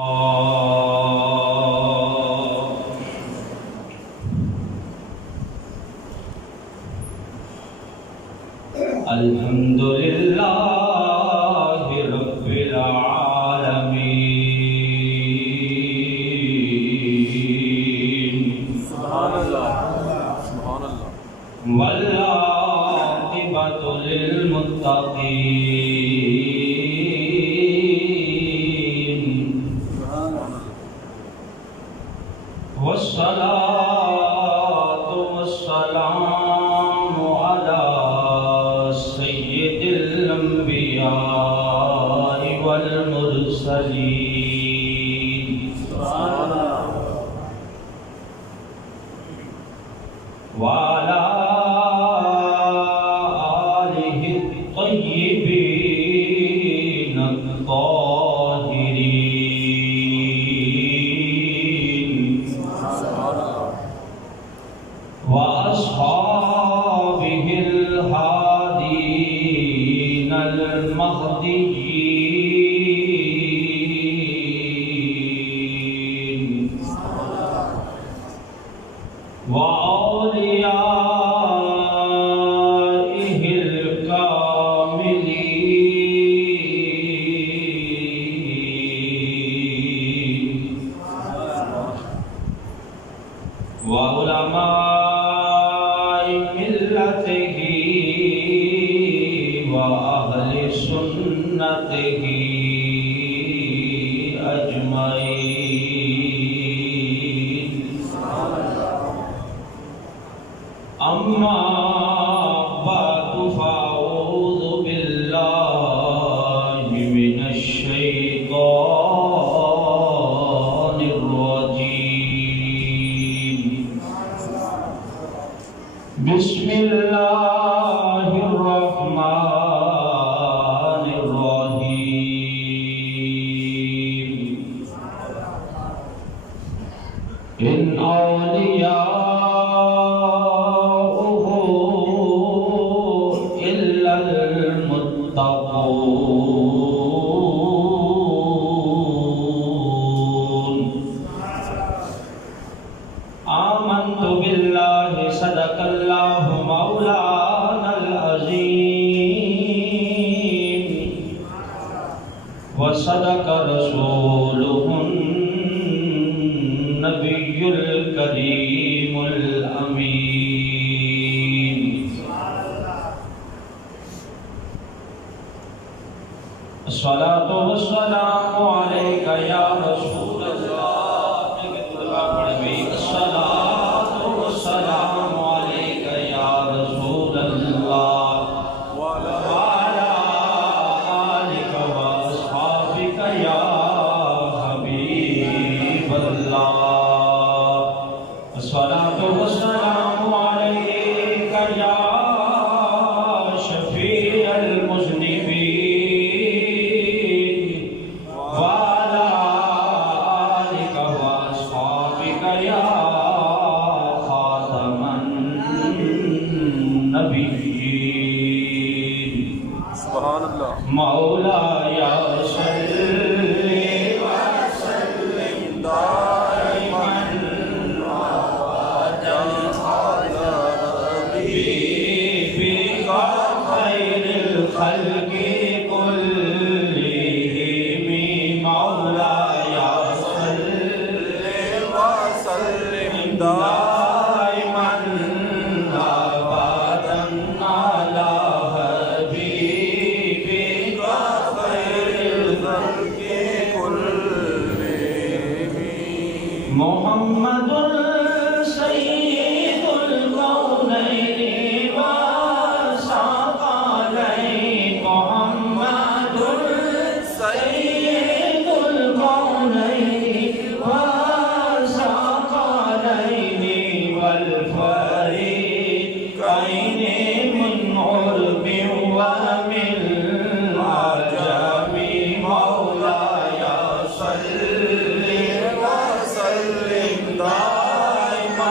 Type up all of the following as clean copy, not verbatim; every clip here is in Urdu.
الحمد للہ رب العالمین سبحان اللہ سبحان اللہ والعاقبۃ للمتقین والصلاة والسلام على سید الانبیاء والمرسلین وعلى آلہ الطیبین الطاہرین وأصحابه الهادين المهديين وأوليائه الكاملين وعلماء ملته وأهل سنته أجمعين أما بعد فأعوذ بالله من الشيطان الرجيم بسم الله الرحمن الرحيم إن أولياؤه إلا المتقون آمنت بالله صدق الله مولانا العظيم وصدق رسوله النبي الكريم الأمين الصلاة والسلام عليك يا رسول الله الصلاة والسلام عليك يا رسول الله وعلى آلك وأصحابك يا حبيب الله الصلاة والسلام عليك يا شفيع المذنبين وعلى آلك وأصحابك يا خاتم النبيين سبحان اللہ مولاي صل وسلم دائما أبدا على حبيبك خير الخلق كلهم مولاي صل وسلم دائما أبدا على حبيبك خير الخلق محمد سيد الكونين والثقلين محمد سيد الكونين والثقلين والفريقين من عرب ومن عجم مولاي صل وسلم دائما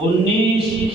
19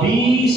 20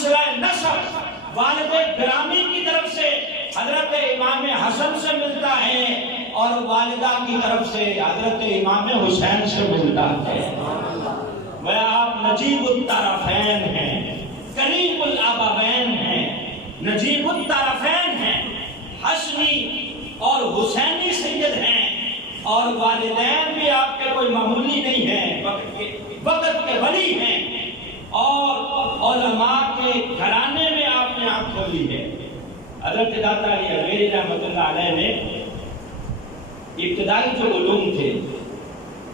سلسلہ نسب والد گرامی کی طرف سے حضرت امام حسن سے ملتا ہے اور والدہ کی طرف سے حضرت امام حسین سے ملتا ہے۔ وہ آپ نجیب الطرفین ہیں، کریم الابوین ہیں، نجیب الطرفین ہیں، حسنی اور حسینی سید ہیں، اور والدین بھی آپ کے کوئی معمولی نہیں ہیں، وقت کے ولی ہیں، اور علماء کے گھرانے میں آپ نے آنکھ کھولی ہے۔ حضرت داتا علی حجویری رحمۃ اللہ علیہ نے ابتدائی جو علوم تھے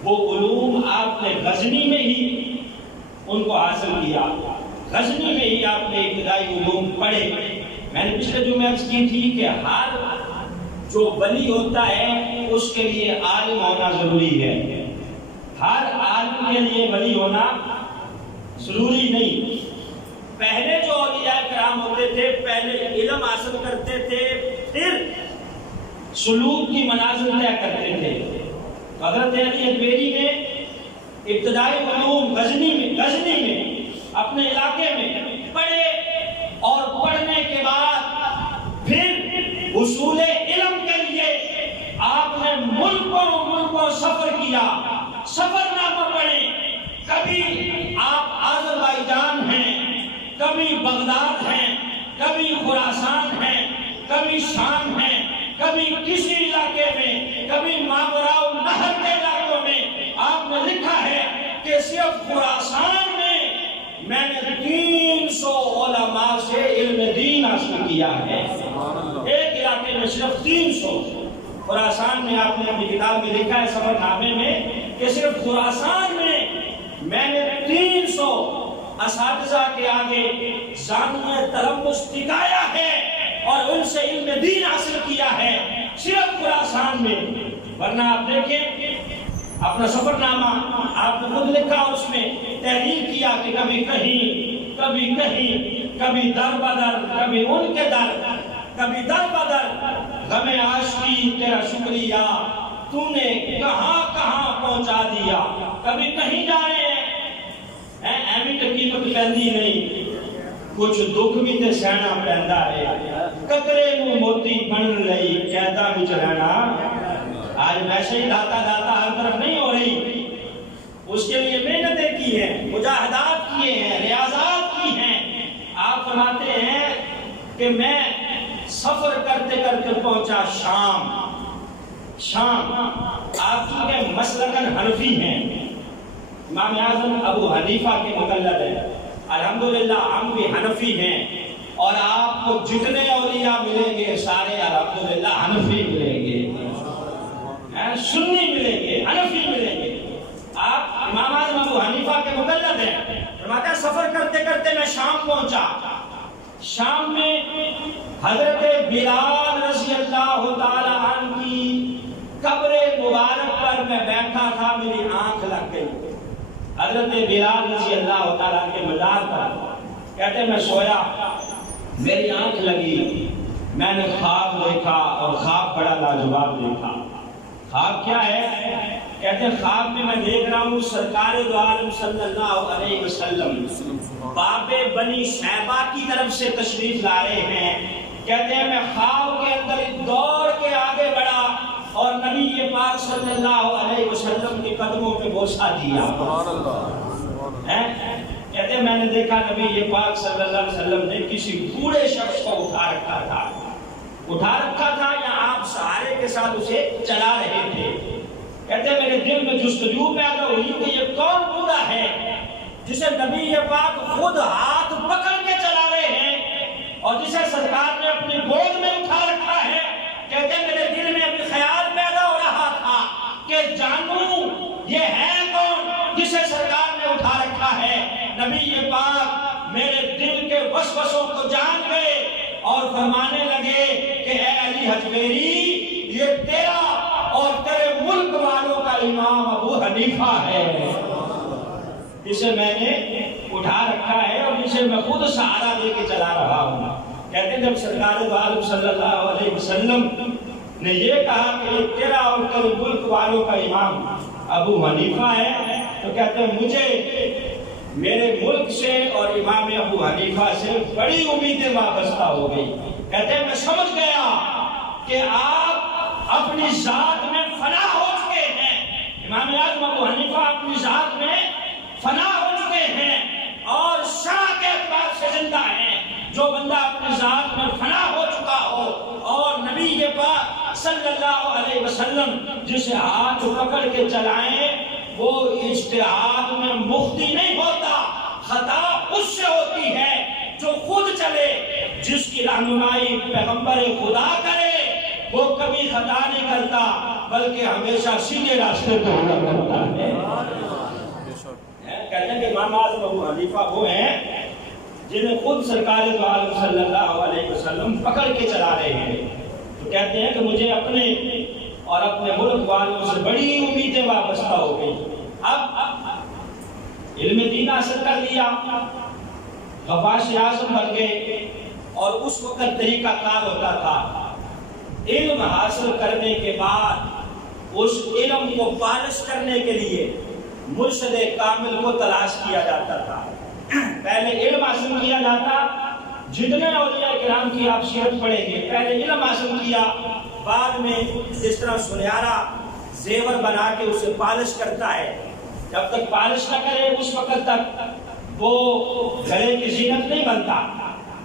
وہ علوم آپ نے غزنی میں ہی ان کو حاصل کیا، غزنی میں ہی آپ نے ابتدائی علوم پڑھے۔ میں نے پچھلے جمعے عرض کی تھی کہ ہر جو ولی ہوتا ہے اس کے لیے عالم ہونا ضروری ہے، ہر عالم کے لیے ولی ہونا ضروری نہیں۔ پہلے جو اولیاء کرام ہوتے تھے پہلے علم حاصل کرتے تھے، پھر سلوک کی منازل طے کرتے تھے۔ حضرت علی حجویری نے ابتدائی علوم غزنی میں اپنے علاقے میں پڑھے، اور پڑھنے کے بعد پھر حصول علم کے لیے آپ نے ملکوں سفر کیا، سفر نامہ پڑھے۔ کبھی آپ آذربائیجان ہیں، کبھی بغداد ہیں، کبھی خراسان ہیں، کبھی شام ہیں، کبھی کسی علاقے میں، کبھی ماوراء النہر کے علاقوں میں۔ آپ نے لکھا ہے کہ صرف خراسان میں نے 300 علماء سے علم دین حاصل کیا ہے، ایک علاقے میں صرف 300۔ خراسان میں آپ نے اپنی کتاب میں لکھا ہے سفر نامے میں کہ صرف خراسان میں نے 300 اساتذہ کے آگے زانوئے تلمس ٹکایا ہے اور ان سے علم دین حاصل کیا ہے، صرف خراسان میں۔ ورنہ آپ دیکھیں اپنا سفر نامہ آپ نے خود لکھا، اس میں تحریر کیا کہ کبھی کہیں، کبھی در بدر، کبھی ان کے در، کبھی در بدر، غم عاشقی تیرا شکریہ تو نے کہاں کہاں پہنچا دیا۔ کبھی کہیں جا رہے ہیں ایویں تقیمت پہندی نہیں، کچھ دکھ بھی تے سہنا پہندا ہے، قطرے نو موتی بن لئی قیدا وچ رہنا۔ آج ویسے ہی داتا ہر طرف نہیں ہو رہی، اس کے لیے محنتیں کی ہیں، مجاہدات کیے ہیں، ریاضات کی ہیں۔ آپ فرماتے ہیں کہ میں سفر کرتے کرتے پہنچا شام۔ آپ چونکہ مسلکن حنفی ہیں، امام اعظم ابو حنیفہ کے مقلد ہیں، الحمدللہ ہم بھی حنفی ہیں، اور آپ کو جتنے اولیاء ملیں گے سارے الحمدللہ حنفی ملیں گے، سنی ملیں گے، حنفی ملیں گے۔ آپ امام اعظم ابو حنیفہ کے مقلد ہیں، فرماتے ہیں سفر کرتے کرتے میں شام پہنچا۔ شام میں حضرت بلال رضی اللہ تعالی عنہ کی قبر مبارک پر میں بیٹھا تھا، میری آنکھ لگ گئی۔ حضرت بلال رضی اللہ تعالیٰ کے مزار پر کہتے ہیں میں سویا، میری آنکھ لگی، میں نے خواب دیکھا، اور خواب بڑا لاجواب دیکھا۔ خواب کیا ہے؟ کہتے ہیں خواب میں میں دیکھ رہا ہوں سرکار دو عالم صلی اللہ علیہ وسلم باب بنی شیبہ کی طرف سے تشریف لا رہے ہیں۔ کہتے ہیں میں خواب کے اندر دوڑ کے آگے بڑھا اور نبی پاک صلی اللہ علیہ وسلم کے قدموں پہ بوسہ دیا۔ کہتے ہیں میں نے دیکھا نبی پاک صلی اللہ علیہ وسلم نے کسی بوڑھے شخص کو اٹھا رکھا تھا یا آپ سہارے کے ساتھ اسے چلا رہے تھے۔ کہتے ہیں میرے دل میں جستجو پیدا ہوئی کہ یہ کون بوڑھا ہے جسے نبی پاک خود ہاتھ پکڑ کے چلا رہے ہیں اور جسے سرکار نے اپنی گود میں اٹھا رکھا ہے۔ کہتے ہیں میرے دل میں ابھی خیال پیدا ہو رہا تھا کہ جانوں یہ ہے کون جسے سرکار نے اٹھا رکھا ہے۔ نبی پاک میرے دل کے وسوسوں کو جان گئے اور فرمانے لگے کہ اے علی حجویری، یہ تیرا اور تیرے ملک والوں کا امام ابو حنیفہ ہے، جسے میں نے اٹھا رکھا ہے اور جسے میں خود سہارا دے کے چلا رہا ہوں۔ کہتے ہیں جب سرکار دو عالم صلی اللہ علیہ وسلم نے یہ کہا کہ یہ تیرا اور تیرے ملک والوں کا امام ابو حنیفہ ہے، تو کہتے ہیں میرے ملک سے اور امام ابو حنیفہ سے بڑی امیدیں وابستہ ہو گئی. کہتے ہیں میں سمجھ گیا کہ آپ اپنی ذات میں فنا ہو چکے ہیں. امام اعظم ابو حنیفہ اپنی ذات میں فنا ہو چکے ہیں اور شرع کے اعتبار سے زندہ ہیں. جو بندہ اپنی ذات میں فنا ہو چکا ہو اور نبی کے پاک صلی اللہ علیہ وسلم جسے ہاتھ پکڑ کے چلائیں وہ اجتہاد میں مختی نہیں ہوتا. خطا اس سے ہوتی ہے جو خود چلے. جس کی رہنمائی پیغمبر خدا کرے وہ کبھی خطا نہیں کرتا بلکہ ہمیشہ سیدھے راستے پہ ہونا کرتا ہے. کہتے ہیں کہ امام اعظم ابو حنیفہ وہ ہیں جنہیں خود سرکار دو عالم صلی اللہ علیہ وسلم پکڑ کے چلا رہے ہیں. تو کہتے ہیں کہ مجھے اپنے اور اپنے ملک والوں سے بڑی امیدیں وابستہ ہو گئی. اب علم دین حاصل کر لیا, غواص اعظم بن گئے. اور اس وقت طریقہ کار ہوتا تھا علم حاصل کرنے کے بعد اس علم کو پالش کرنے کے لیے مرشد کامل کو تلاش کیا جاتا تھا. پہلے علم حاصل کیا جاتا. جتنے اولیاء کرام کی آپ سیرت پڑھیں گے پہلے علم حاصل کیا, بعد میں جس طرح سنہرا زیور بنا کے اسے پالش کرتا ہے. جب تک پالش نہ کرے اس وقت تک وہ گلے کی زینت نہیں بنتا.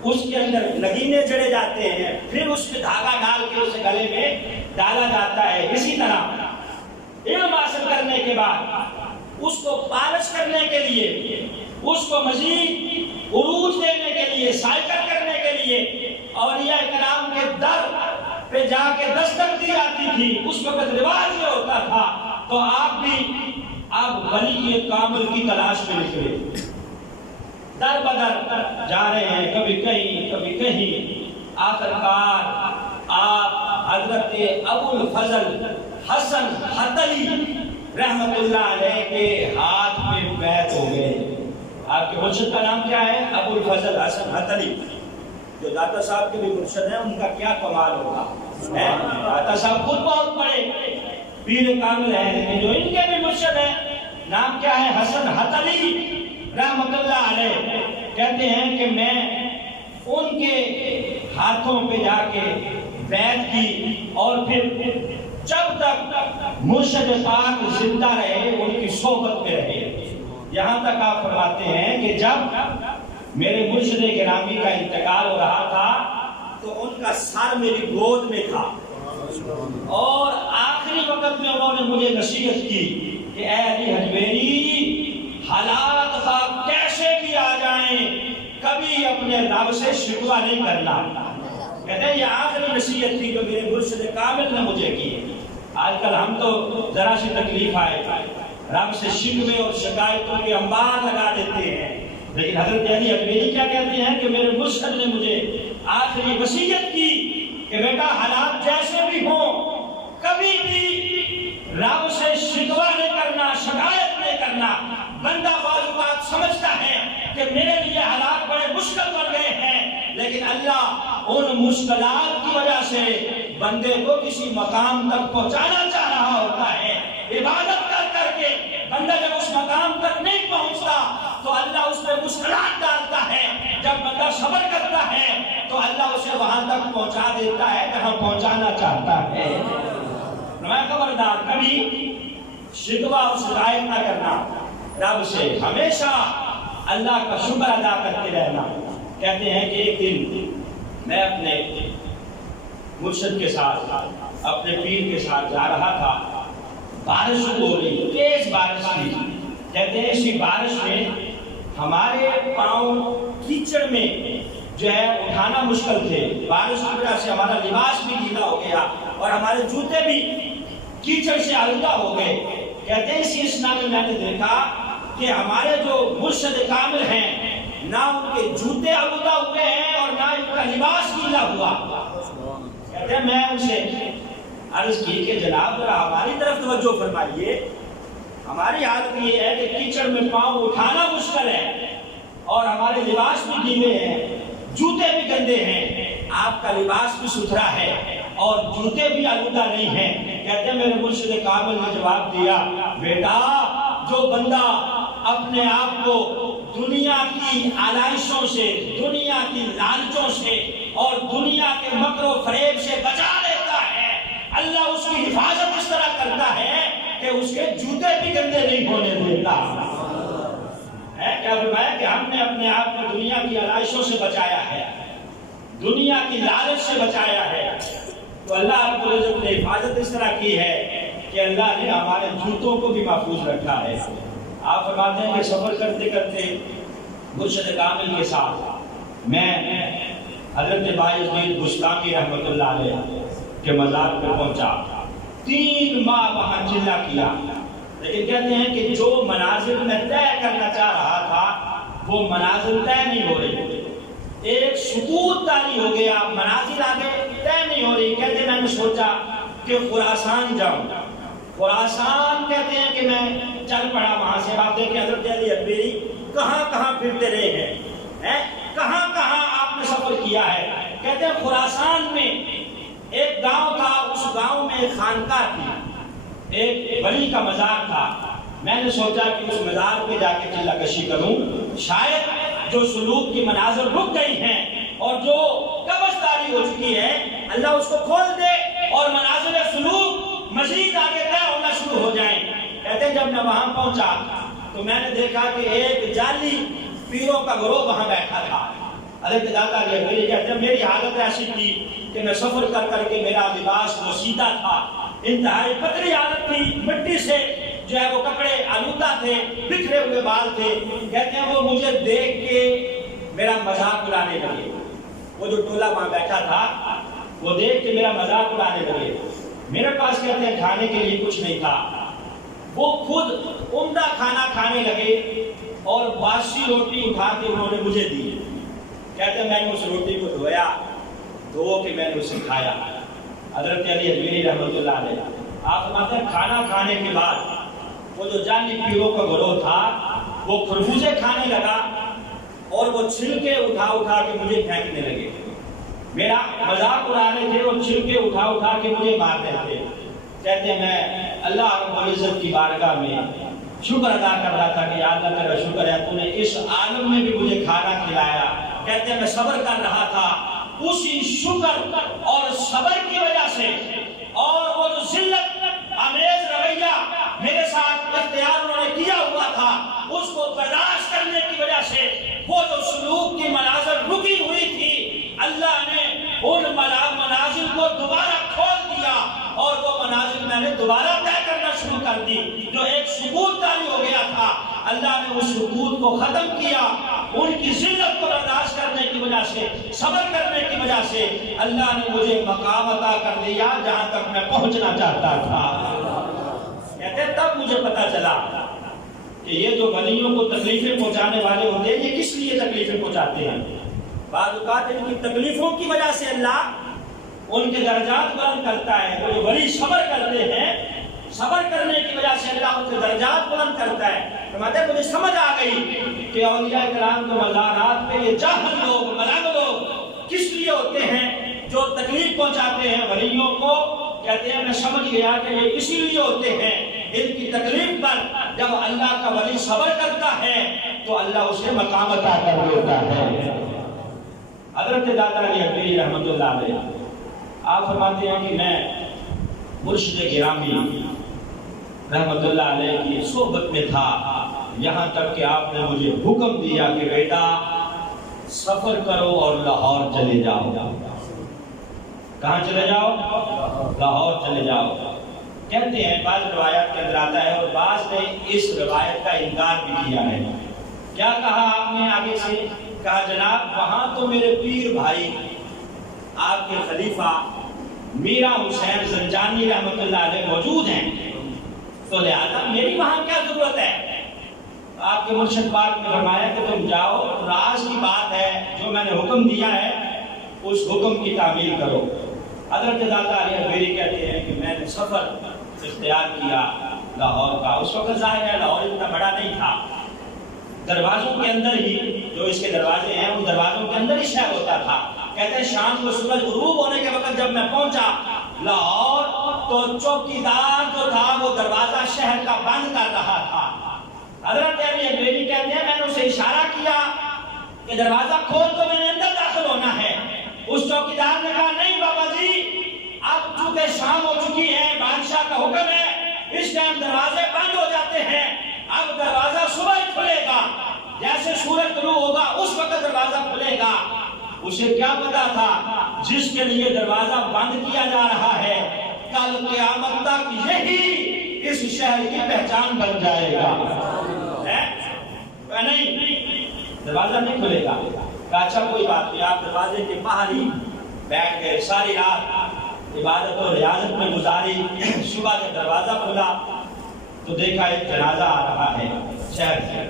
اس کے اندر نگینے جڑے جاتے ہیں, پھر اس میں دھاگا ڈال کے اسے گلے میں ڈالا جاتا ہے. اسی طرح علم حاصل کرنے کے بعد اس کو پالش کرنے کے لیے, اس کو مزید عروج دینے کے لیے, سائیکل کرنے کے لیے اولیاء کرام کے در پہ جا کے دستک دی جاتی تھی. اس وقت رواج یہ ہوتا تھا. تو آپ بھی اب ولی کامل کی تلاش میں نکلے, در بدر جا رہے ہیں, کبھی کہیں کبھی کہیں. آخرکار آپ حضرت ابو الفضل حسن حتلی رحمت اللہ علیہ کے ہاتھ میں بیعت ہو گئے. آپ کے مرشد کا نام کیا ہے؟ ابو الفضل حسن حتلی. جو داتا صاحب کے بھی مرشد ہیں ان کا کیا کمال ہوگا. داتا صاحب خود بہت بڑے پیر کامل ہیں, لیکن جو ان کے بھی مرشد ہیں نام کیا ہے؟ حسن حتلی رحمت اللہ علیہ. کہتے ہیں کہ میں ان کے ہاتھوں پہ جا کے بیعت کی اور پھر جب تک مرشد پاک زندہ رہے ان کی صحبت میں رہے. یہاں تک آپ فرماتے ہیں کہ جب میرے مرشد گرامی کا انتقال ہو رہا تھا تو ان کا سر میری گود میں تھا اور آخری وقت میں انہوں نے مجھے نصیحت کی کہ اے علی حجویری, حالات آپ کیسے بھی آ جائیں کبھی اپنے رب سے شکوہ نہیں کرنا. کہتے ہیں یہ آخری نصیحت تھی جو میرے مرشد کامل نے مجھے کی. آج کل ہم تو ذرا سی تکلیف آئے رب سے شکوے اور شکایتوں کے انبار لگا دیتے ہیں, لیکن حضرت علی حجویری کیا کہتے ہیں کہ میرے مرشد نے مجھے آخری وصیت کی کہ بیٹا حالات جیسے بھی ہوں کبھی بھی رب سے شکوہ نہیں کرنا, شکایت نہیں کرنا. بندہ بعض اوقات سمجھتا ہے کہ میرے لیے حالات بڑے مشکل بن گئے ہیں, لیکن اللہ ان مشکلات کی وجہ سے بندے کو کسی مقام تک پہنچانا چاہ رہا ہوتا ہے. عبادت کر کر کے بندہ جب اس مقام تک نہیں پہنچتا تو اللہ اس میں مشکلات ڈالتا ہے. جب بندہ صبر کرتا ہے تو اللہ اسے وہاں تک پہنچا دیتا ہے جہاں پہنچانا چاہتا ہے. میں خبردار کبھی شکوہ اور شکایت نہ کرنا رب سے, ہمیشہ اللہ کا شکر ادا کرتے رہنا. کہتے ہیں کہ ایک دن میں اپنے مرشد کے ساتھ اپنے پیر کے ساتھ جا رہا تھا. بارش ہو رہی, تیز بارش تھی. کہتے ہیں اسی بارش میں ہمارے پاؤں کیچڑ میں جو ہے اٹھانا مشکل تھے. بارش کی وجہ سے ہمارا لباس بھی گیلا ہو گیا اور ہمارے جوتے بھی کیچڑ سے آلودہ ہو گئے. کہتے ہیں اسی اسنا میں نے دیکھا کہ ہمارے جو مرشد کامل ہیں نہ ان کے جوتے آلودہ ہوئے ہیں اور نہ ان کا لباس گیلا ہوا. کہتے ہیں میں ان سے عرض کی کہ جناب ذرا ہماری طرف توجہ فرمائیے, ہماری حالت یہ ہے کہ کیچڑ میں پاؤں اٹھانا مشکل ہے اور ہمارے لباس بھی گیلے ہیں, جوتے بھی گندے ہیں, آپ کا لباس بھی ستھرا ہے اور جوتے بھی آلودہ نہیں ہیں. کہتے ہیں میرے مرشد کامل نے جواب دیا, بیٹا جو بندہ اپنے آپ کو دنیا کی آلائشوں سے، دنیا کی لالچوں سے اور دنیا کے مکر و فریب سے بچا لیتا ہے، اللہ اس کی حفاظت اس طرح کرتا ہے کہ اس کے جوتے بھی گندے نہیں ہونے دیتا ہے۔ کیا فرمایا کہ ہم نے اپنے آپ کو دنیا کی آلائشوں سے بچایا ہے، دنیا کی لالچ سے بچایا ہے، تو اللہ رب العزت نے حفاظت اس طرح کی ہے کہ اللہ نے ہمارے جوتوں کو بھی محفوظ رکھا ہے۔ آپ فرماتے ہیں کہ سفر کرتے کرتے مرشد کامل کے ساتھ میں حضرت بایزید بستامی رحمۃ اللہ علیہ کے مزار پہ پہنچا، 3 ماہ وہاں چلا کیا، لیکن کہتے ہیں کہ جو منازل میں طے کرنا چاہ رہا تھا وہ منازل طے نہیں ہو رہی، ایک سکوت طاری ہو گیا، منازل آگے طے نہیں ہو رہی۔ کہتے ہیں میں نے سوچا کہ خراسان جاؤں، خراسان کہتے ہیں کہ میں چل پڑا وہاں سے۔ آپ دیکھیں حضرت علی حجویری کہاں کہاں پھرتے رہے ہیں، کہاں کہاں آپ نے سفر کیا ہے۔ کہتے ہیں خراسان میں ایک گاؤں تھا، اس گاؤں میں ایک خانقاہ تھی، ایک ولی کا مزار تھا۔ میں نے سوچا کہ اس مزار پہ جا کے چلہ کشی کروں، شاید جو سلوک کی مناظر رک گئی ہیں اور جو قبض داری ہو چکی ہے اللہ اس کو کھول دے اور مناظر سلوک مزید آگے طے ہونا شروع ہو جائیں۔ کہتے ہیں جب میں وہاں پہنچا تو میں نے دیکھا کہ ایک جعلی پیروں کا گروہ وہاں بیٹھا تھا۔ حضرت داتا علی حجویری کہتے ہیں میری حالت ایسی تھی کہ میں سفر کر کر کے میرا لباس وہ سیدھا تھا، انتہائی پتلی حالت تھی، مٹی سے جو ہے وہ کپڑے آلودہ تھے، بکھرے ہوئے بال تھے۔ کہتے ہیں وہ مجھے دیکھ کے میرا مذاق اڑانے لگے، وہ جو ٹولہ وہاں بیٹھا تھا وہ دیکھ کے میرا مذاق اڑانے لگے۔ میرے پاس کہتے ہیں کھانے کے لیے کچھ نہیں تھا، وہ خود عمدہ کھانا کھانے لگے اور باسی روٹی اٹھا کے انہوں نے مجھے دی۔ کہتے ہیں میں نے اس روٹی کو دھویا، دھو کے میں نے اسے کھایا۔ حضرت علی حجویری رحمۃ اللہ علیہ آپ فرماتے ہیں کھانا کھانے کے بعد وہ جو جعلی پیروں کا گروہ تھا وہ خربوزے کھانے لگا اور وہ چھلکے اٹھا اٹھا کے مجھے پھینکنے لگے، میرا مذاق اڑا رہے تھے اور چھلکے اٹھا اٹھا کے مجھے مار رہے تھے۔ کہتے ہیں میں اللہ رب العزت کی بارگاہ میں شکر ادا کر رہا تھا کہ یا اللہ تیرا شکر ہے تو نے اس عالم میں بھی مجھے کھانا کھلایا۔ کہتے ہیں میں صبر کر رہا تھا، اسی شکر اور صبر کی وجہ سے اور وہ جو ذلت آمیز رویہ میرے ساتھ اختیار انہوں نے کیا ہوا تھا اس کو برداشت کرنے کی وجہ سے وہ جو سلوک کی مناظر رکی ہوئی تھی اللہ نے ان منازل کو دوبارہ کھول دیا اور وہ منازل میں نے دوبارہ طے کرنا شروع کر دی۔ جو ایک سکوت طاری ہو گیا تھا اللہ نے اس سکوت کو ختم کیا، ان کی ذلت کو برداشت کرنے کی وجہ سے، صبر کرنے کی وجہ سے اللہ نے مجھے مقام عطا کر دیا جہاں تک میں پہنچنا چاہتا تھا۔ کہتے ہیں تب مجھے پتا چلا کہ یہ جو ولیوں کو تکلیفیں پہنچانے والے ہوتے ہیں یہ کس لیے تکلیفیں پہنچاتے ہیں۔ بعض اوقات ان کی تکلیفوں کی وجہ سے اللہ ان کے درجات بلند کرتا ہے۔ وہ جو ولی صبر کرتے ہیں، صبر کرنے کی وجہ سے اللہ ان کے درجات بلند کرتا ہے۔ فرماتے ہیں مجھے سمجھ آ گئی کہ اولیاء کرام کے مزارات پہ یہ جاہل لوگ، ملنگ لوگ کس لیے ہوتے ہیں جو تکلیف پہنچاتے ہیں ولیوں کو۔ کہتے ہیں میں سمجھ گیا کہ یہ اسی لیے ہوتے ہیں، ان کی تکلیف پر جب اللہ کا ولی صبر کرتا ہے تو اللہ اسے مقام عطا کر دیتا ہے۔ حضرت داتا علی حجویری رحمۃ اللہ علیہ آپ فرماتے ہیں کہ میں مرشد گرامی رحمۃ اللہ علیہ کی صحبت میں تھا، یہاں تک کہ آپ نے مجھے حکم دیا کہ بیٹا سفر کرو اور لاہور چلے جاؤ۔ کہاں چلے جاؤ؟ لاہور چلے جاؤ۔ کہتے ہیں بعض روایات کے اندر آتا ہے اور بعض نے اس روایت کا انکار بھی کیا ہے۔ کیا کہا آپ نے آگے سے؟ کہا جناب وہاں تو میرے پیر بھائی آپ کے خلیفہ میرا حسین زنجانی رحمۃ اللہ علیہ موجود ہیں، تو لہذا میری وہاں کیا ضرورت ہے؟ آپ کے مرشد پاک نے فرمایا کہ تم جاؤ، راز کی بات ہے، جو میں نے حکم دیا ہے اس حکم کی تعمیل کرو۔ حضرت داتا علی حجویری کہتے ہیں کہ میں نے سفر اختیار کیا لاہور کا۔ اس وقت ظاہر ہے لاہور اتنا بڑا نہیں تھا، دروازوں کے اندر ہی جو اس کے دروازے ہیں ان دروازوں کے اندر ہی شہر ہوتا تھا۔ کہتے ہیں شام کو سورج غروب ہونے کے وقت جب میں پہنچا لاہور تو چوکیدار جو تھا وہ دروازہ شہر کا بند کر رہا تھا۔ حضرت علی اجمیری کہتے ہیں میں نے اسے اشارہ کیا کہ دروازہ کھول تو میں نے اندر داخل ہونا ہے. اس چوکیدار نے کہا نہیں بابا جی اب چونکہ شام ہو چکی ہے بادشاہ کا حکم ہے اس ٹائم دروازے بند ہو جاتے ہیں اب دروازہ صبح ہی کھلے گا جیسے سورج طلوع ہوگا اس وقت دروازہ کھلے گا. اسے کیا پتا تھا جس کے لیے دروازہ بند کیا جا رہا ہے کل قیامت تک یہی اس شہر کی پہچان بن جائے گا. نہیں دروازہ نہیں کھلے گا. اچھا کوئی بات نہیں آپ دروازے کے باہر ہی بیٹھ گئے ساری رات عبادت و ریاضت میں گزاری. صبح جب دروازہ کھلا تو دیکھا ایک جنازہ آ رہا ہے شہر سے.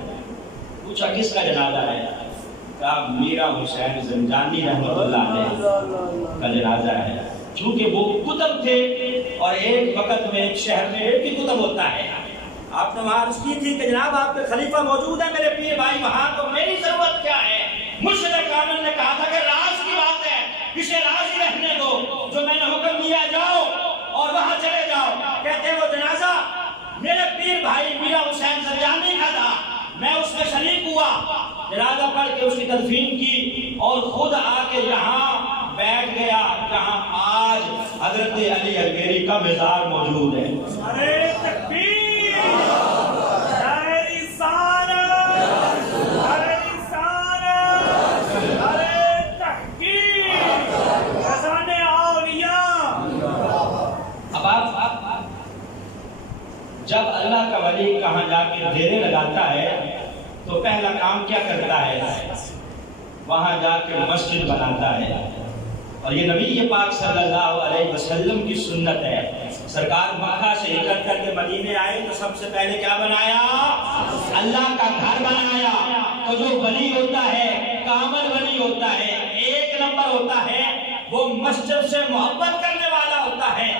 پوچھا کس کا جنازہ ہے؟ کہا میرا حسین زنجانی رحمۃ اللہ علیہ کا جنازہ ہے. چونکہ وہ کتب تھے اور ایک وقت میں ایک شہر میں ایک ہی کتب ہوتا ہے. آپ نے وہاں عرض کی تھی کہ جناب آپ کے خلیفہ موجود ہے میرے پیر بھائی وہاں تو میری ضرورت کیا ہے؟ مرشد کامل نے کہا تھا کہ راز کی بات ہے اسے راز ہی رہنے دو جو میں نے حکم دیا جاؤ اور وہاں چلے جاؤ. کہتے وہ جنازہ میرے پیر بھائی میرا حسین زنجانی کا تھا میں اس میں شریک ہوا. جنازہ پڑھ کے اس کی تدفین کی اور خود آ کے یہاں بیٹھ گیا جہاں آج حضرت علی اجمیری کا مزار موجود ہے. ارے تکبیر جب اللہ کا ولی کہاں جا کے ڈیرے لگاتا ہے تو پہلا کام کیا کرتا ہے؟ وہاں جا کے مسجد بناتا ہے. اور یہ نبی پاک صلی اللہ علیہ وسلم کی سنت ہے. سرکار مکہ سے ہجرت کر کے مدینے آئے تو سب سے پہلے کیا بنایا؟ اللہ کا گھر بنایا. تو جو ولی ہوتا ہے کامل ولی ہوتا ہے ایک نمبر ہوتا ہے وہ مسجد سے محبت کرنے والا ہوتا ہے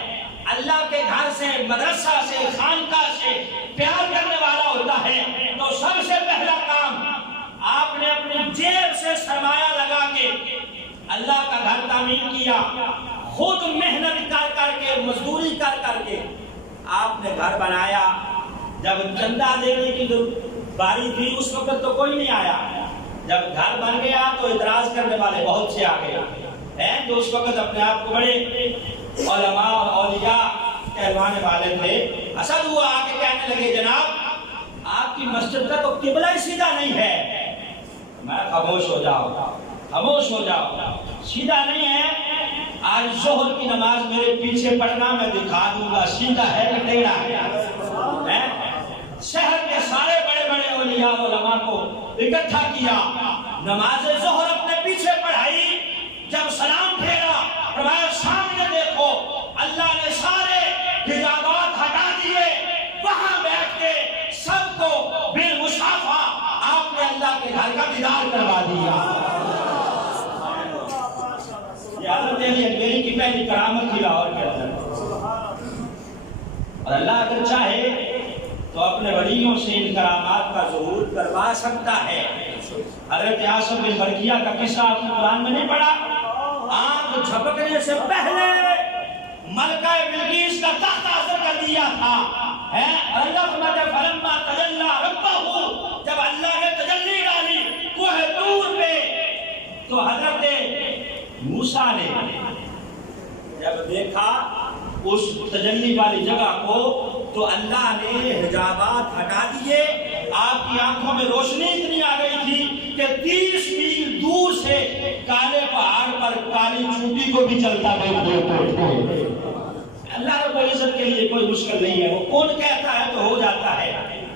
اللہ کے گھر سے مدرسہ سے خانقاہ سے پیار کرنے والا ہوتا ہے. تو سب سے پہلا کام آپ نے اپنی جیب سے سرمایہ لگا کے اللہ کا گھر تعمیر کیا. خود محنت کر کر کے مزدوری کر کر کے آپ نے گھر بنایا. جب چندہ دینے کی باری تھی اس وقت تو کوئی نہیں آیا. جب گھر بن گیا تو اعتراض کرنے والے بہت سے آ گئے ہیں جو اس وقت اپنے آپ کو بڑے علماء اور اولیاء کہلوانے والے تھے. اسد ہوا آ کے کہنے لگے جناب آپ کی مسجد کا تو قبلہ ہی سیدھا نہیں ہے. میں خاموش ہو جاؤ خاموش ہو جاؤ. سیدھا نہیں ہے آج ظہر کی نماز میرے پیچھے پڑھنا میں دکھا دوں گا سیدھا ہے کہ ٹیڑھا ہے. شہر کے سارے بڑے بڑے اولیاء علماء کو اکٹھا کیا نماز ظہر اپنے پیچھے پڑھائی. جب سلام پھیرا فرمایا سامنے دیکھو اللہ نے سارے حجابات ہٹا دیے. وہاں بیٹھ کے سب کو بالمصافہ آپ نے اللہ کے گھر کا دیدار کروا دیا. یہ حضرت علی اجمیری کی پہلی کرامت تھی لاہور کے اندر. اور اللہ اگر چاہے تو اپنے ولیوں سے ان کرامات کا ظہور کروا سکتا ہے. حضرت عاصم بن برقیہ کا قصہ آپ نے قرآن میں نہیں پڑھا؟ آنکھ جھپکنے سے پہلے ملکہ بلقیس کا تخت حاضر کر دیا تھا. اللہ فرماتا ہے فلما تجلی ربہ جب اللہ نے تجلی ڈالی کوہ طور پہ تو حضرت موسیٰ نے جب دیکھا اس تجلی والی جگہ کو تو اللہ نے حجابات ہٹا دیے. آپ کی آنکھوں میں روشنی اتنی آ گئی تھی کہ 30 میل دور سے کالے پہاڑ پر کالی چونٹی کو بھی چلتا دیکھتے. اللہ رب العزت کے لیے کوئی مشکل نہیں ہے. وہ کون کہتا ہے تو ہو جاتا ہے.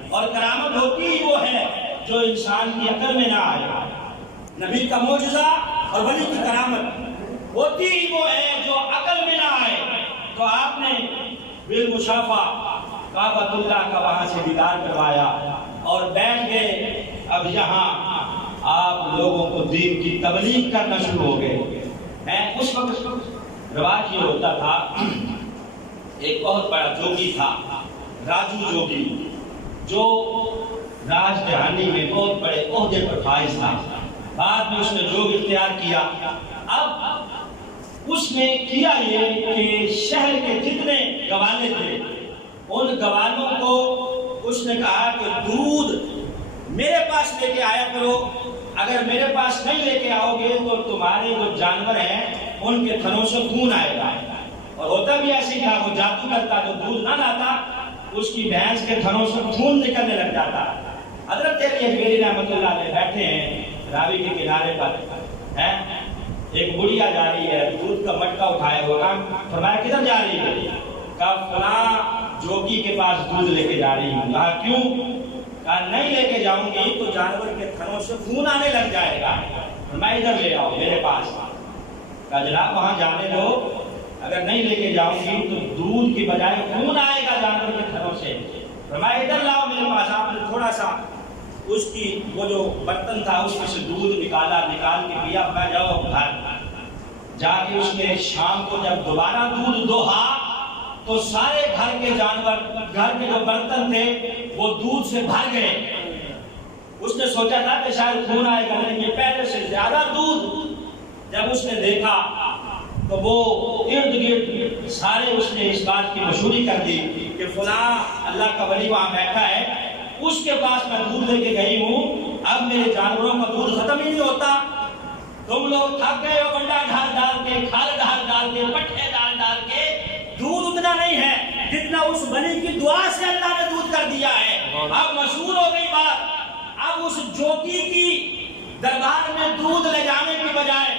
اور کرامت ہوتی ہی وہ ہے جو انسان کی عقل میں نہ آئے. نبی کا معجزہ اور ولی کی کرامت ہوتی ہی وہ ہے جو عقل میں نہ آئے. تو آپ نے بالمشافہ کعبۃ اللہ کا وہاں سے دیدار کروایا اور بیٹھ گئے. اب یہاں آپ لوگوں کو دین کی تبلیغ کرنا شروع ہو گئے. اس وقت رواج یہ ہوتا تھا ایک بہت بڑا جوگی تھا راجو جوگی جو راج دہانی میں بہت بڑے عہدے پر فائز تھا. بعد میں اس نے جوگ اختیار کیا. اب اس نے کیا یہ کہ شہر کے جتنے گوالے تھے ان گوالوں کو اس نے کہا کہ دودھ میرے پاس لے کے آیا کرو، اگر میرے پاس نہیں لے کے آؤ گے تو تمہارے جو جانور ہیں ان کے تھنوں سے خون آئے گا۔ اور ہوتا بھی ایسے تھا، وہ جادو کرتا، جو دودھ نہ لاتا اس کی بھینس کے تھنوں سے خون نکلنے لگ جاتا۔ حضرت علی اجمیری رحمۃ اللہ علیہ بیٹھے ہیں راوی کے کنارے پر، ہے ایک بڑھیا جا رہی ہے دودھ کا مٹکا اٹھائے ہوا، فرمایا کدھر جا رہی ہے؟ کہا فلاں جوگی کے پاس دودھ لے کے جا رہی ہوں۔ کہا کیوں؟ کہا نہیں لے کے جاؤں گی تو جانور کے تھنوں سے خون آنے لگ جائے گا، میں ادھر لے آؤ میرے پاس۔ کہا جناب وہاں جانے دو، اگر نہیں لے کے جاؤں گی تو دودھ کی بجائے خون آئے گا جانور کے تھنوں سے، فرمایا ادھر لاؤ میرے پاس۔ آپ نے تھوڑا سا اس کی وہ جو برتن تھا اس میں سے دودھ نکالا، نکال کے پیا، میں جاؤ گھر جا کے اس نے شام کو جب دوبارہ دودھ دوہا تو سارے گھر کے جانور، گھر کے جو برتن تھے وہ دودھ سے بھر گئے۔ اس نے سوچا تھا کہ شاید خون آئے گا، لیکن یہ پہلے سے زیادہ دودھ۔ جب اس نے دیکھا تو وہ ارد گرد سارے اس نے اس بات کی مشہوری کر دی کہ فلاں اللہ کا ولی وہاں بیٹھا ہے، اس کے پاس میں دودھ لے کے گئی ہوں، اب میرے جانوروں کا دودھ ختم ہی نہیں ہوتا، تم لوگ تھک گئے ہو بنڈا ڈال کے، کھال ڈال کے، پٹھے ڈال کے، دودھ اتنا نہیں ہے جتنا اس ولی کی دعا سے اللہ نے دودھ کر دیا ہے۔ اب مشہور ہو گئی بات، اب اس جوکی کی دربار میں دودھ لے جانے کی بجائے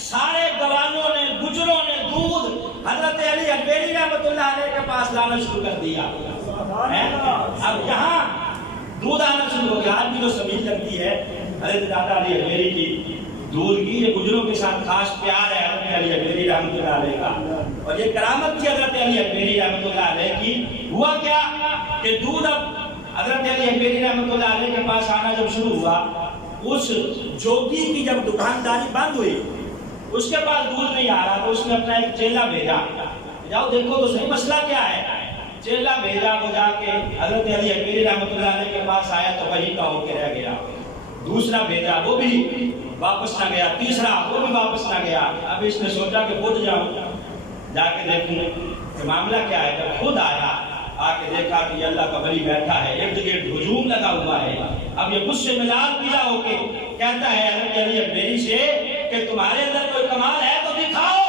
سارے گوانوں نے، گجروں نے دودھ حضرت علی اجمیری رحمۃ اللہ علیہ کے پاس لانا شروع کر دیا۔ اب یہاں دودھ آنا شروع ہو گیا۔ آج بھی جو سبیل لگتی ہے حضرت دادا علی اجمیری کی دودھ کی، یہ گجروں کے ساتھ خاص پیار ہے حضرت علی اجمیری رحمۃ اللہ علیہ کا، اور یہ کرامت تھی حضرت علی اجمیری رحمۃ اللہ علیہ کی۔ ہوا کیا کہ دودھ اب حضرت علی اجمیری رحمۃ اللہ علیہ کے پاس آنا جب شروع ہوا، اس جوگی کی جب دکانداری بند ہوئی، اس کے پاس دودھ نہیں آ رہا تو اس نے اپنا ایک چیلا بھیجا، جاؤ دیکھو تو صحیح مسئلہ کیا ہے۔ چیلا بھیجا، وہ جا کے حضرت علی اجمیری رحمۃ اللہ علیہ کے پاس آیا تو وہی کا ہو کے رہ گیا۔ دوسرا بھیجا، وہ بھی واپس نہ گیا، تیسرا وہ بھی واپس نہ گیا۔ اب اس نے سوچا کہ خود جاؤں، جا کے دیکھوں کہ معاملہ کیا ہے۔ جب خود آیا، آ کے دیکھا کہ یہ اللہ کا ولی بیٹھا ہے، ارد گرد ہجوم لگا ہوا ہے۔ اب یہ مجھ سے ملال پیا ہو کے کہتا ہے حضرت علی اجمیری سے کہ تمہارے اندر کوئی کمال ہے تو دکھاؤ۔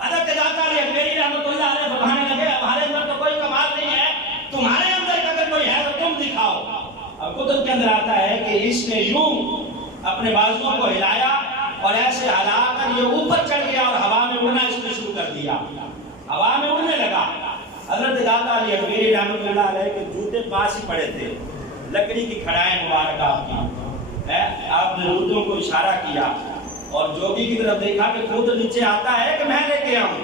حضرت دادا علی اجمیری رحمۃ اللہ علیہ فرمانے لگے ہمارے اندر تو کوئی کمال نہیں ہے، تمہارے اندر اگر کوئی ہے تو تم دکھاؤ۔ اب کتب کے اندر آتا ہے کہ اس نے یوں اپنے بازوؤں کو ہلایا اور ایسے ہلا کر یہ اوپر چڑھ گیا اور ہوا میں اڑنا اس نے شروع کر دیا، ہوا میں اڑنے لگا۔ حضرت دادا علی اجمیری رحمۃ اللہ علیہ کے جوتے پاس ہی پڑے تھے، لکڑی کی کھڑائیں مبارک آپ کی، آپ نے جوتوں کو اشارہ کیا اور جوگی کی طرف دیکھا کہ خود نیچے آتا ہے کہ میں لے کے آؤں۔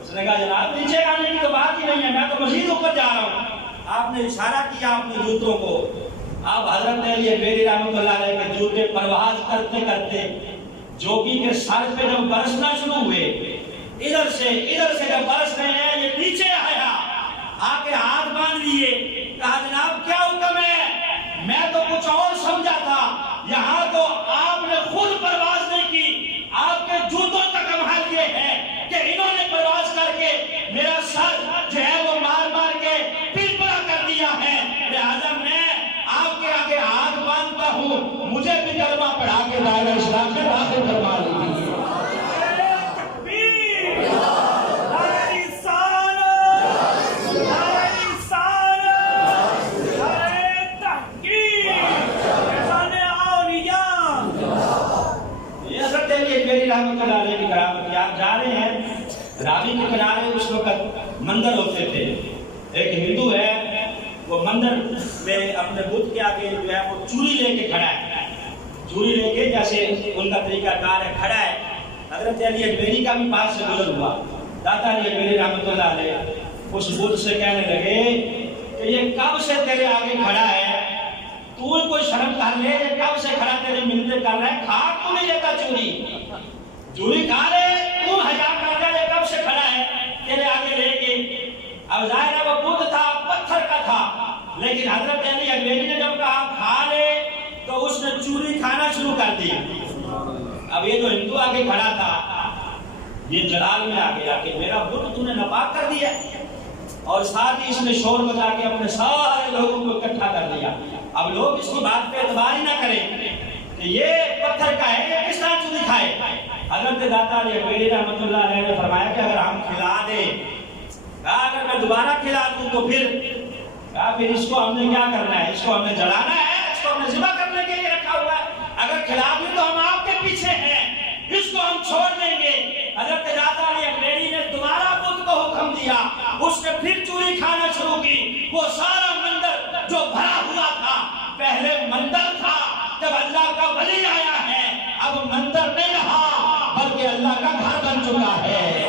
اس نے کہا جناب نیچے آنے کی تو بات ہی نہیں ہے، میں تو مزید اوپر جا رہا ہوں۔ آپ نے اشارہ کیا اپنے جوتوں کو۔ اب حضرت علی اجمیری رحمۃ اللہ علیہ کے جوتے پرواز کرتے کرتے جوگی کے سر پہ جب برسنا شروع ہوئے، ادھر سے جب برس رہے ہیں، یہ نیچے آیا، آ کے ہاتھ باندھ لیے، کہا جناب کیا حکم ہے؟ میں تو کچھ اور سمجھا تھا، یہاں تو آپ نے خود پرواز نہیں کی، آپ کے جوتوں کا کمال یہ ہے کہ انہوں نے پرواز کر کے میرا سر جو ہے وہ مار مار کے پلپلا کر دیا ہے، لہذا میں آپ کے آگے ہاتھ باندھتا ہوں، مجھے بھی کلمہ پڑھا کے دائرہ اسلام میں داخل کروا لیجیے۔ رحمۃ اللہ علیہ کی کرامت۔ آپ جا رہے ہیں راوی کے کنارے، اس وقت مندر ہوتے تھے، ایک ہندو ہے وہ مندر میں اپنے بت کے آگے جو ہے وہ چوری لے کے کھڑا ہے، چوری لے کے جیسے ان کا طریقہ کار ہے کھڑا ہے۔ حضرت علی اجمیری کا بھی پاس سے گزر ہوا، دادا علی اجمیری رحمۃ اللہ علیہ اس بت سے کہنے لگے کہ یہ کب سے تیرے آگے کھڑا ہے، تو کوئی شرم کر لے، یہ کب سے کھڑا تیری منتیں کر رہا ہے، کھا کیوں نہیں لیتا چوری کھا لے، کیوں حیا کر رہا ہے، کب سے کھڑا ہے تیرے آگے لے کے۔ اب ظاہر ہے وہ بدھ تھا، پتھر کا تھا، لیکن حضرت علی اجمیری نے جب کہا کھا لے تو اس نے چوری کھانا شروع کر دی۔ اب یہ جو ہندو آگے کھڑا تھا یہ جلال میں آ گیا کہ میرا بت تو نے ناپاک کر دیا، اور ساتھ ہی اس نے شور بجا کے اپنے سارے لوگوں کو اکٹھا کر لیا. اب لوگ اس کی بات پہ اعتبار ہی نہ کریں کہ یہ پتھر کا ہے، یہ کس طرح چوری کھائے. حضرت داتا علی حجویری رحمۃ اللہ علیہ نے فرمایا کہ اگر ہم کھلا دیں، اگر میں دوبارہ کھلا دوں تو پھر اس کو ہم نے کیا کرنا ہے؟ اس کو ہم نے جلانا ہے، اس کو ہم نے ذبح کرنے کے لیے رکھا ہوا ہے. اگر کھلا دوں تو ہم آپ کے پیچھے ہیں، اس کو ہم چھوڑ دیں گے. حضرت داتا علی حجویری نے دوبارہ بت کو حکم دیا، اس نے پھر چوری کھانا شروع کی. وہ سارا مندر جو بھرا ہوا تھا، پہلے مندر تھا، جب اللہ کا ولی آیا ہے اب مندر نہیں رہا بلکہ اللہ کا گھر بن چکا ہے.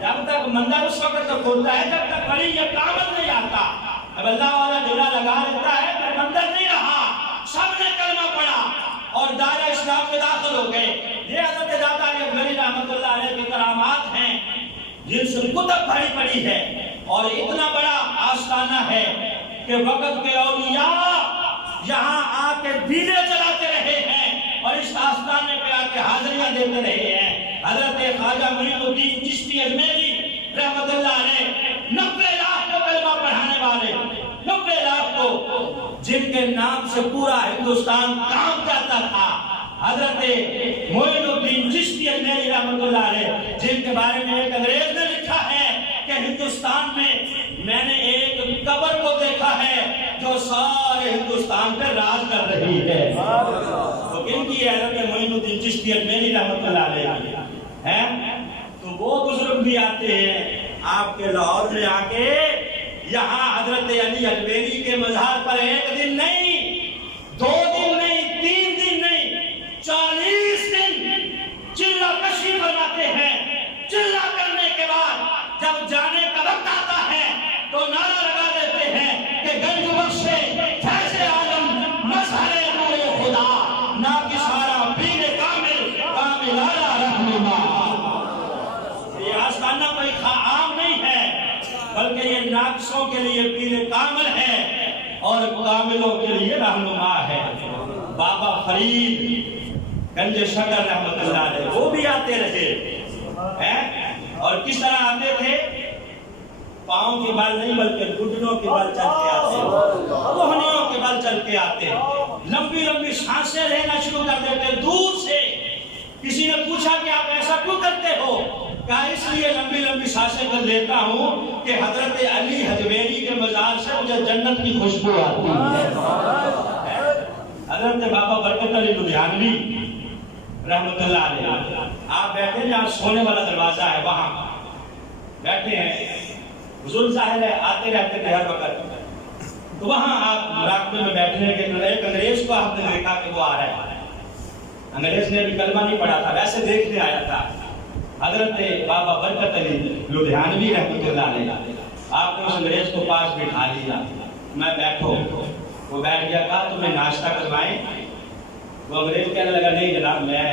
جب تک مندر اس وقت تک کھولتا ہے جب تک ولی یہ کامل نہیں آتا. اب اللہ والا ڈیرا لگا لیتا ہے پھر مندر نہیں رہا. سب نے کلمہ پڑھا اور دائرہ اسلام میں داخل ہو گئے. یہ حضرت داتا علی حجویری رحمۃ اللہ علیہ کی کرامات ہیں جن سے کتب بھری پڑی ہے. اور اتنا بڑا آستانہ ہے کہ وقت کے اولیاء یہاں آ کے دینے جلاتے رہے ہیں اور اس آستانے پہ آ کے حاضریاں دیتے رہے ہیں. حضرت خواجہ معین الدین چشتی اجمیری رحمۃ اللہ علیہ 90 لاکھ کو کلمہ پڑھانے والے، 90 لاکھ کو جن کے نام سے پورا ہندوستان کام کرتا تھا. حضرت معین الدین چشتی اجمیری رحمۃ اللہ علیہ جن کے بارے میں ایک انگریز نے لکھا ہے کہ ہندوستان میں نے ایک قبر کو دیکھا ہے جو سارے ہندوستان پہ راج کر رہی ہے. تو کن کی حضرت معین الدین چشتی اجمیری رحمۃ اللہ علیہ ہیں. تو وہ بزرگ بھی آتے ہیں آپ کے لاہور میں آ کے یہاں حضرت علی حجویری کے مزار پر ایک دن نہیں، 2 دن نہیں، 3 دن نہیں، 40 دن چلہ کشی فرماتے ہیں. چلہ کرنے کے بعد جب جانے کا وقت آتا ہے تو نعرہ لگا دیتے ہیں کہ گنج بخشے فیض عالم مظہر نور خدا ناکسارا پیر کامل کامل آلہ رہنما. یہ آستانہ کوئی عام نہیں ہے بلکہ یہ ناقصوں کے لیے پیر کامل ہے اور کاملوں کے لیے رہنما ہے. بابا فرید گنج شکر رحمت اللہ علیہ وہ بھی آتے رہے اور کس طرح آتے تھے؟ پاؤں کے بال نہیں بلکہ گھٹنوں کے بال چل کے آتے، کوہنیوں کے بال چل کے آتے، لمبی لمبی سانسیں لینا شروع کر دیتے دور سے. کسی نے پوچھا کہ آپ ایسا کیوں کرتے ہو؟ کہا اس لیے لمبی لمبی سانسیں کر لیتا ہوں کہ حضرت علی حجویری کے مزار سے مجھے جنت کی خوشبو آتی ہے. حضرت بابا برکت علی لدھیانوی رحمت اللہ علیہ آپ بیٹھے جہاں سونے والا دروازہ ہے وہاں بیٹھے ہیں. حضور ظاہر ہے آتے رہتے تھے ہر وقت. تو وہاں آپ مراقبے میں بیٹھنے کے ایک انگریز کو آپ نے دیکھا کہ وہ آ رہا ہے. انگریز نے بھی کلمہ نہیں پڑھا تھا، ویسے دیکھنے آیا تھا. حضرت بابا برکت علی لدھیانوی رحمت اللہ علیہ آپ نے اس انگریز کو پاس بٹھا لیا. میں بیٹھو. وہ بیٹھ گیا. کہا تمہیں ناشتہ کروائیں؟ وہ انگریز کہنے لگا نہیں جناب میں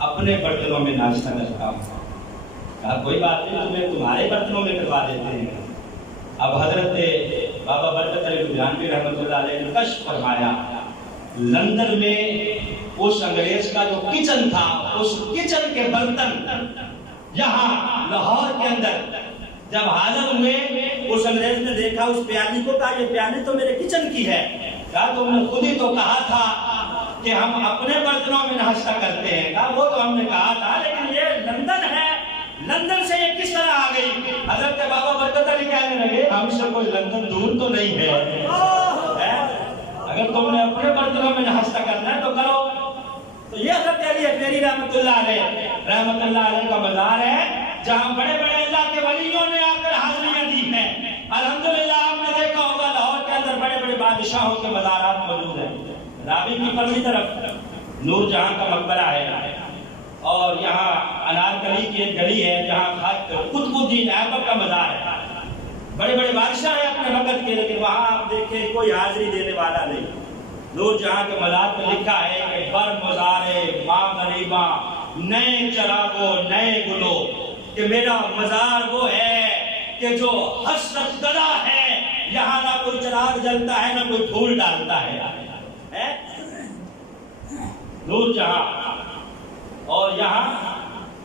اپنے برتنوں میں ناشتہ کرتا ہوں. کہا کوئی بات نہیں تمہیں تمہارے برتنوں میں کروا دیتے ہیں. اب حضرت بابا برکت علی لدھیانوی رحمت اللہ علیہ نے کشف فرمایا لندن میں اس انگریز کا جو کچن تھا اس کچن کے برتن یہاں لاہور کے اندر جب حاضر ہوئے اس انگریز نے دیکھا اس پیالی کو. کہا یہ پیالی تو میرے کچن کی ہے. کہا تم نے خود ہی تو کہا تھا کہ ہم اپنے برتنوں میں ناشتہ کرتے ہیں. کہا وہ تو ہم نے کہا تھا لیکن یہ لندن ہے، لندن سے یہ کس طرح آ گئی؟ حضرت بابا برکت علی کہنے لگے ہم سے کوئی لندن دور تو نہیں ہے، اگر تم نے اپنے برتنوں میں ناشتہ کرنا ہے تو کرو. تو یہ حضرت علی حجویری رحمت اللہ علیہ کا مزار ہے جہاں بڑے بڑے اللہ کے ولیوں نے آ کر حاضریاں دی ہیں. الحمدللہ آپ نے دیکھا ہوگا لاہور کے اندر بڑے بڑے بادشاہوں کے مزارات موجود ہیں. راوی کی پرلی طرف نور جہاں کا مقبرہ ہے اور یہاں انارکلی کی ایک گلی ہے جہاں قطب الدین ایبک کا مزار ہے. بڑے بڑے بادشاہ ہیں اپنے وقت کے لیکن وہاں آپ دیکھیں کوئی حاضری دینے والا نہیں. نور جہاں کے مزار میں لکھا ہے کہ بر مزارے ماں غریباں نئے چراغوں نئے گلو، کہ میرا مزار وہ ہے کہ جو حسرت زدہ ہے، یہاں نہ کوئی چراغ جلتا ہے نہ کوئی پھول ڈالتا ہے. نور جہاں اور یہاں